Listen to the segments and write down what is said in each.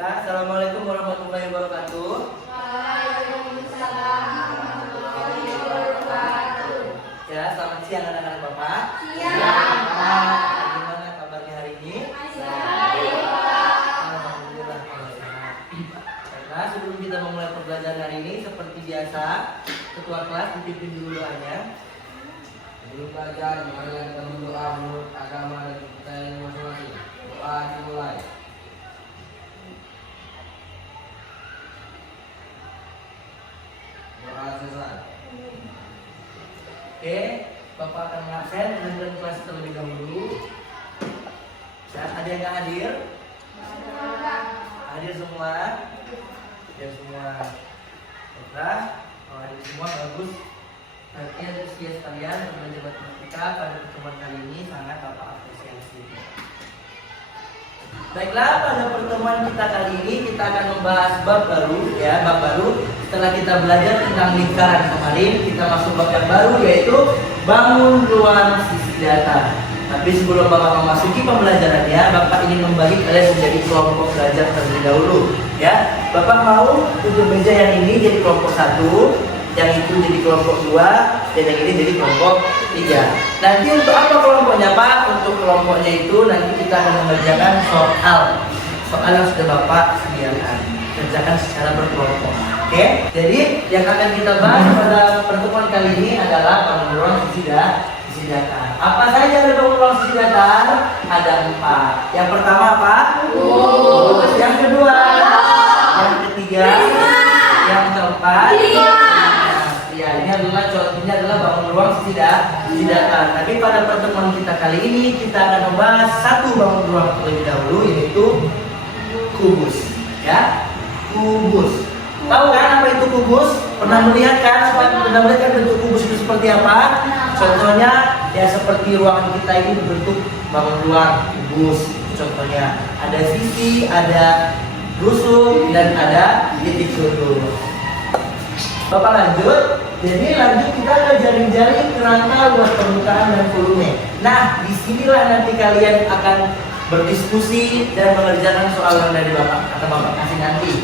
Ya, Assalamualaikum warahmatullahi wabarakatuh. Waalaikumsalam warahmatullahi wabarakatuh. Ya, selamat siang anak-anak Bapak. Siang, Pak. Bagaimana kabarnya hari ini? Baik, Pak. Alhamdulillah kalau sehat. Baiklah, sebelum kita memulai pembelajaran hari ini, seperti biasa, ketua kelas dipimpin dulu doanya. Sebelum belajar, mari kita berdoa menurut agama dan kepercayaan masing-masing. Doa dimulai. Doa selesai. Oke, Bapak akan mengabsen dengan kelas terlebih dahulu. Dan ada yang nggak hadir? Hadir semua? Ya semua. Baiklah, kalau hadir semua bagus. Nanti ada usia sekalian belajar matematika pada pertemuan kali ini sangat Bapak apresiasi. Baiklah, pada pertemuan kita kali ini kita akan membahas bab baru, ya, bab baru. Setelah kita belajar tentang lingkaran kemarin, kita masuk bab yang baru yaitu bangun ruang sisi data. Tapi sebelum Bapak memasuki pembelajarannya, Bapak ingin membagi kalian menjadi kelompok belajar terlebih dahulu, ya. Bapak mau untuk meja yang ini jadi kelompok 1, yang itu jadi kelompok 2, dan yang ini jadi kelompok 3. Nanti untuk apa kelompoknya, Pak? Untuk kelompoknya itu nanti kita akan mengerjakan soal yang sudah Bapak sediakan, kerjakan secara berkelompok. Oke? Jadi yang akan kita bahas pada pertemuan kali ini adalah bangun ruang sisi datar. Apa saja ada bangun ruang sisi datar? Ada 4. Yang pertama apa? Yang kedua, yang ketiga, yang keempat. Ya, ini adalah contohnya adalah bangun ruang sisi datar. Tapi pada pertemuan kita kali ini kita akan membahas satu bangun ruang terlebih dahulu, yaitu kubus. Ya, kubus. Tahu kan apa itu kubus? Pernah melihat kan? Pernah melihat kan bentuk kubus itu seperti apa? Contohnya ya seperti ruangan kita ini berbentuk bangun ruang kubus. Contohnya ada sisi, ada rusuk, dan ada titik sudut. Bapak lanjut. Jadi lanjut kita ke jaring-jaring kerangka luas permukaan dan volume. Nah, disinilah nanti kalian akan berdiskusi dan mengerjakan soal yang dari Bapak atau Bapak kasih nanti.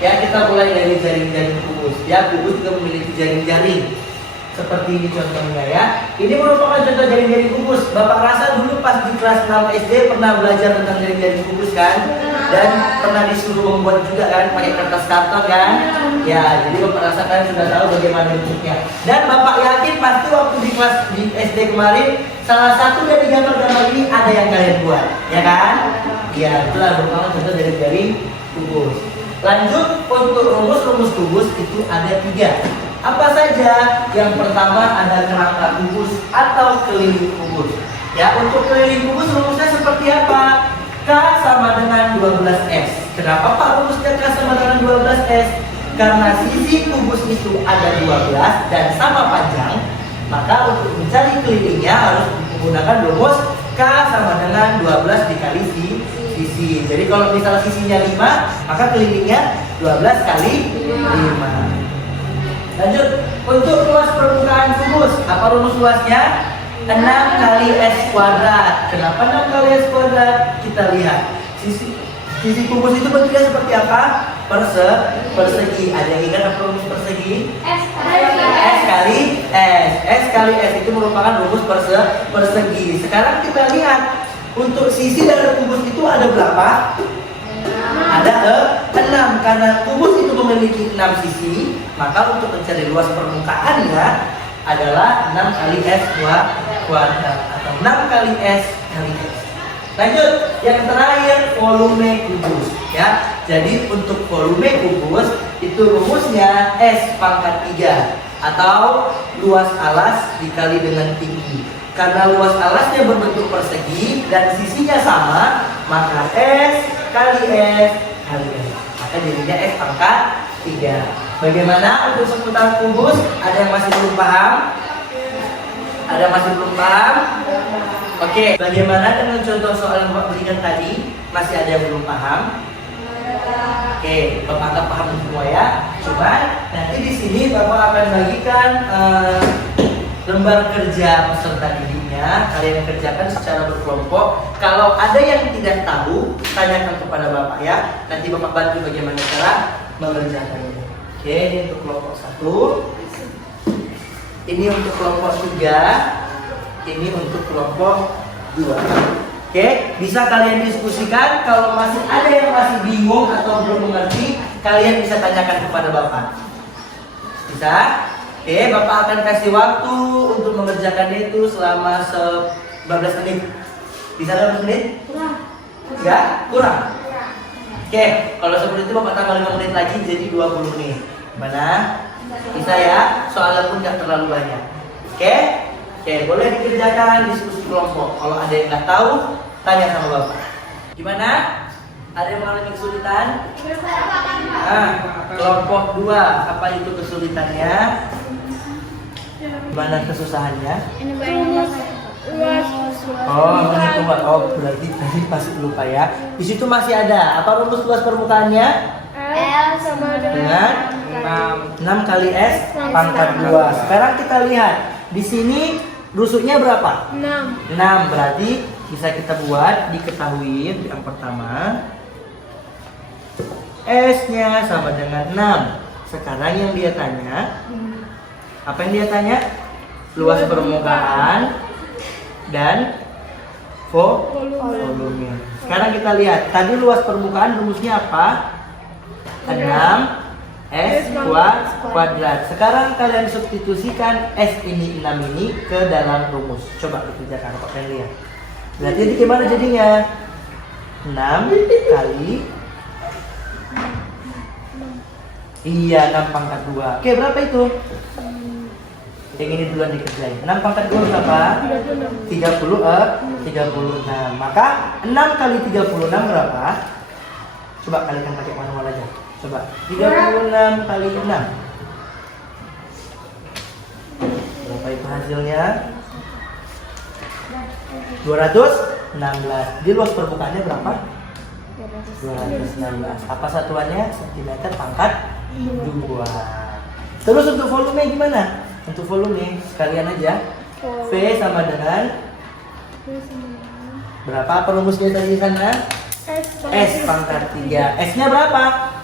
Ya, kita mulai dari jaring-jaring kubus. Ya, kubus juga memiliki jaring-jaring. Seperti ini contohnya ya. Ini merupakan contoh jaring-jaring kubus. Bapak rasa dulu pas di kelas 6 SD pernah belajar tentang jaring-jaring kubus kan? Dan pernah disuruh membuat juga kan pakai kertas karton kan? Ya, jadi Bapak rasa kalian sudah tahu bagaimana bentuknya. Dan Bapak yakin pasti waktu di kelas di SD kemarin salah satu dari gambar-gambar ini ada yang kalian buat, ya kan? Ya, itulah merupakan contoh jaring-jaring kubus. Lanjut untuk rumus kubus itu ada 3. Apa saja? Yang pertama ada kerangka kubus atau keliling kubus. Ya, untuk keliling kubus rumusnya seperti apa? K sama dengan 12S. Kenapa Pak rumusnya K sama dengan 12S? Karena sisi kubus itu ada 12 dan sama panjang, maka untuk mencari kelilingnya harus menggunakan rumus K sama dengan 12 dikali sisi. Jadi kalau misal sisinya 5, maka kelilingnya 12 kali 5. Lanjut, untuk luas permukaan kubus, apa rumus luasnya? 6 kali S kuadrat. Kenapa 6 kali S kuadrat? Kita lihat. Sisi kubus itu bentuknya seperti apa? Persegi. Ada yang ingat apa rumus persegi? S kali S. S kali S itu merupakan rumus persegi. Sekarang kita lihat, untuk sisi dari kubus itu ada berapa? Ada 6. Karena kubus itu memiliki 6 sisi, maka untuk mencari luas permukaannya adalah 6 kali S kuadrat atau 6 kali S kali S. Lanjut, yang terakhir volume kubus ya. Jadi untuk volume kubus itu rumusnya S pangkat 3 atau luas alas dikali dengan tinggi. Karena luas alasnya berbentuk persegi dan sisinya sama, maka S kali S kali S. Maka jadinya S pangkat 3. Bagaimana untuk seputar kubus? Ada yang masih belum paham? Ada yang masih belum paham? Oke, bagaimana dengan contoh soal yang Bapak berikan tadi? Masih ada yang belum paham? Oke, Bapak akan paham semua ya. Cuma nanti di sini Bapak akan bagikan lembar kerja peserta didiknya soalnya kalian kerjakan secara berkelompok. Kalau ada yang tidak tahu, tanyakan kepada Bapak ya. Nanti Bapak bantu bagaimana cara mengerjakannya. Oke, ini untuk kelompok 1. Ini untuk kelompok 3. Ini untuk kelompok 2. Oke, bisa kalian diskusikan. Kalau masih ada yang masih bingung atau belum mengerti, kalian bisa tanyakan kepada Bapak. Bisa? Oke, Bapak akan kasih waktu untuk mengerjakannya itu selama 15 menit. Bisa 15 menit? Kurang. Enggak? Kurang? Oke, kalau seperti itu Bapak tambah 5 menit lagi jadi 20 menit. Mana? Bisa ya? Soalnya pun nggak terlalu banyak. Oke? Oke, boleh dikerjakan diskusi kelompok. Kalau ada yang nggak tahu, tanya sama Bapak. Gimana? Ada yang mengalami kesulitan? Nah, kelompok 2, apa itu kesulitannya? Gimana kesusahannya? Ini banyak. Oh, menghitung. Oh, berarti tadi pasti lupa ya. Di situ masih ada. Apa rumus luas permukaannya? L sama Dengan 6 kali S pangkat 2. Sekarang kita lihat. Di sini rusuknya berapa? 6. 6. Berarti bisa kita buat diketahui yang pertama. S-nya sama dengan 6. Sekarang yang dia tanya, apa yang dia tanya? Luas permukaan dan volume. Sekarang kita lihat, tadi luas permukaan rumusnya apa? 6 S kuadrat. Sekarang kalian substitusikan S ini 6 ini ke dalam rumus. Coba dikerjakan, kalian lihat. Berarti jadi gimana jadinya? 6 kali Iya, 6 pangkat 2. Oke, berapa itu? Yang ini duluan dikerjain. 6 pangkat 2 berapa? 36. Maka 6 kali 36 berapa? Coba kalian pakai manual aja. Coba. 36 kali 6. Berapa itu hasilnya? 216. Di luas permukaannya berapa? 216. Apa satuannya? Sentimeter pangkat 2. Terus untuk volume gimana? Untuk volume sekalian aja. V sama dengan berapa? Apa rumusnya tadi di sana? S pangkat 3. S-nya berapa?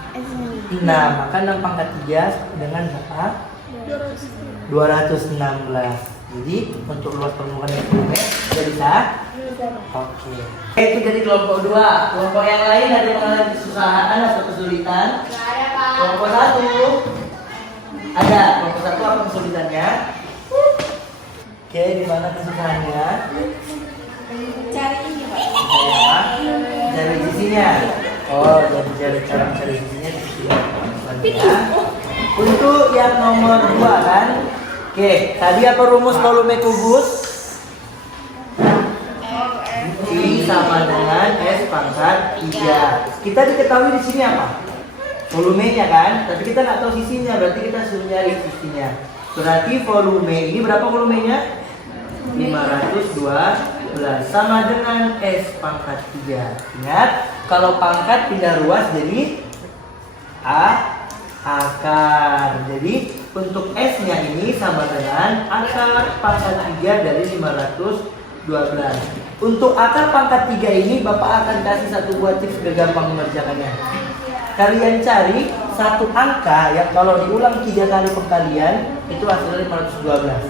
6. Maka 6 pangkat 3 dengan berapa? 216. Jadi untuk luas permukaan yang volume sudah bisa? Oke. Itu dari kelompok 2. Kelompok yang lain ada yang mengalami kesusahan atau kesulitan? Kelompok 1 ada. Kelompok 1 apa kesulitannya? Oke, di mana kesusahannya? Cari ini, Pak. Cari sisinya. Oh, jadi cara mencari sisinya di sini. Untuk yang nomor 2 kan? Oke, tadi apa rumus volume kubus? I sama dengan S pangkat 3. Kita diketahui di sini apa? Volumenya kan? Tapi kita nggak tahu sisinya, berarti kita suruh nyari sisinya. Berarti volume ini berapa volumenya? 512 sama dengan S pangkat 3. Ingat, kalau pangkat pindah ruas jadi akar. Jadi untuk S-nya ini sama dengan akar pangkat 3 dari 512. Untuk akar pangkat 3 ini Bapak akan kasih satu buah tips biar gampang mengerjakannya. Kalian cari satu angka yang kalau diulang 3 kali perkalian itu hasilnya 512.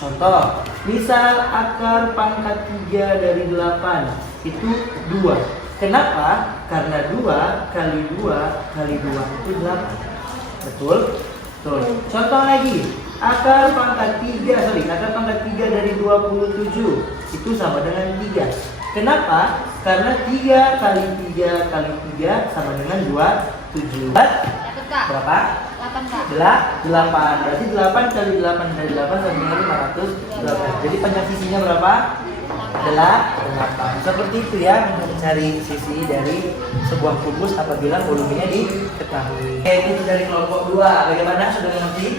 Contoh, misal akar pangkat 3 dari 8 itu 2. Kenapa? Karena 2 kali 2 kali 2 itu 8. Betul? Betul. Contoh lagi, akar pangkat 3 dari 27 itu sama dengan 3. Kenapa? Karena 3 kali 3 kali 3 sama dengan 27. Berapa? 8. Berarti 8 kali 8 dari 8 sama dengan 512. Jadi panjang sisinya berapa? 8. Seperti itu ya mencari sisi dari sebuah kubus apabila volumenya diketahui. Oke, itu dari kelompok 2. Bagaimana? Sudah mengerti?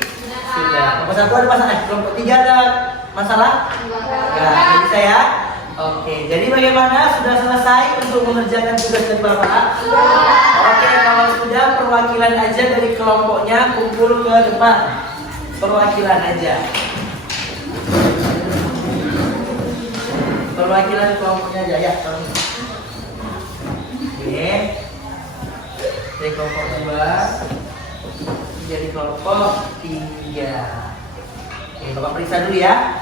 Sudah. Kelompok 1 ada masalah? Kelompok 3 ada masalah? Ya, bisa ya? Oke, jadi bagaimana? Sudah selesai untuk mengerjakan tugas dari Bapak? Oke, kalau sudah perwakilan aja dari kelompoknya kumpul ke depan. Perwakilan aja. perwakilan kelompoknya aja ya. Oke. Dari kelompok 2 jadi kelompok 3. Oke, Bapak periksa dulu ya.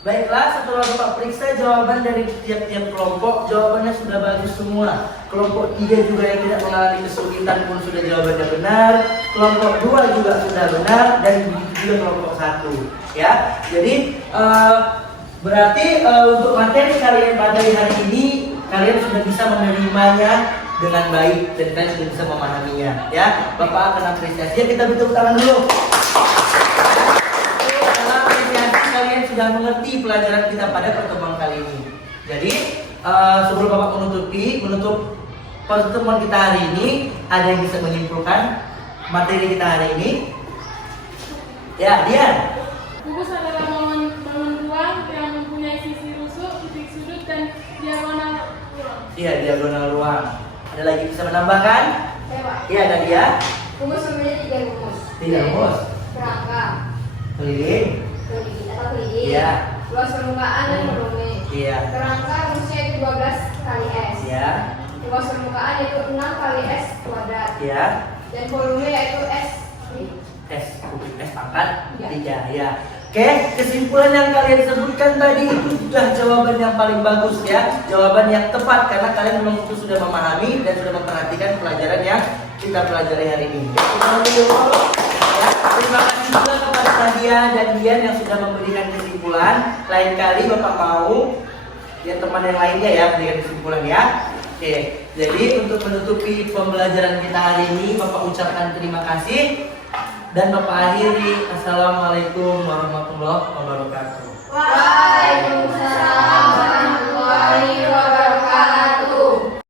Baiklah, setelah Bapak periksa jawaban dari tiap-tiap kelompok, jawabannya sudah bagus semua. Kelompok 3 juga yang tidak mengalami kesulitan pun sudah jawabannya benar. Kelompok 2 juga sudah benar, dan begitu juga kelompok 1. Ya, jadi berarti untuk materi kalian pada hari ini kalian sudah bisa menerimanya dengan baik dan kalian sudah bisa memahaminya. Ya, Bapak akan apresiasi. Kita tepuk tangan dulu. Kalian sudah mengerti pelajaran kita pada pertemuan kali ini. Jadi sebelum Bapak menutup pertemuan kita hari ini, ada yang bisa menyimpulkan materi kita hari ini? Ya, Dian. Kubus adalah bangun ruang yang mempunyai sisi rusuk, titik sudut, dan diagonal ruang. Iya, diagonal ruang. Ada lagi bisa menambahkan? Iya, Nadia. Rumus mempunyai 3 rumus. 3 rumus. Kerangka, Keliling. kelilingin, Iya. luas permukaan dan volume. Iya. Kerangka rumusnya itu 12 kali S. Iya. Luas permukaan yaitu 6 kali S kuadrat. Iya. Dan volume yaitu S. S pangkat 3. Ya. Oke, kesimpulan yang kalian sebutkan tadi itu sudah jawaban yang paling bagus ya. Jawaban yang tepat karena kalian memang itu sudah memahami dan sudah memperhatikan pelajaran yang kita pelajari hari ini. Ya, terima kasih juga kepada Nadia dan Dian yang sudah memberikan kesimpulan. Lain kali Bapak mau ya teman yang lainnya ya berikan kesimpulan ya. Oke, jadi untuk menutupi pembelajaran kita hari ini, Bapak ucapkan terima kasih dan Bapak akhiri. Assalamualaikum warahmatullahi wabarakatuh. Waalaikumsalam warahmatullahi wabarakatuh.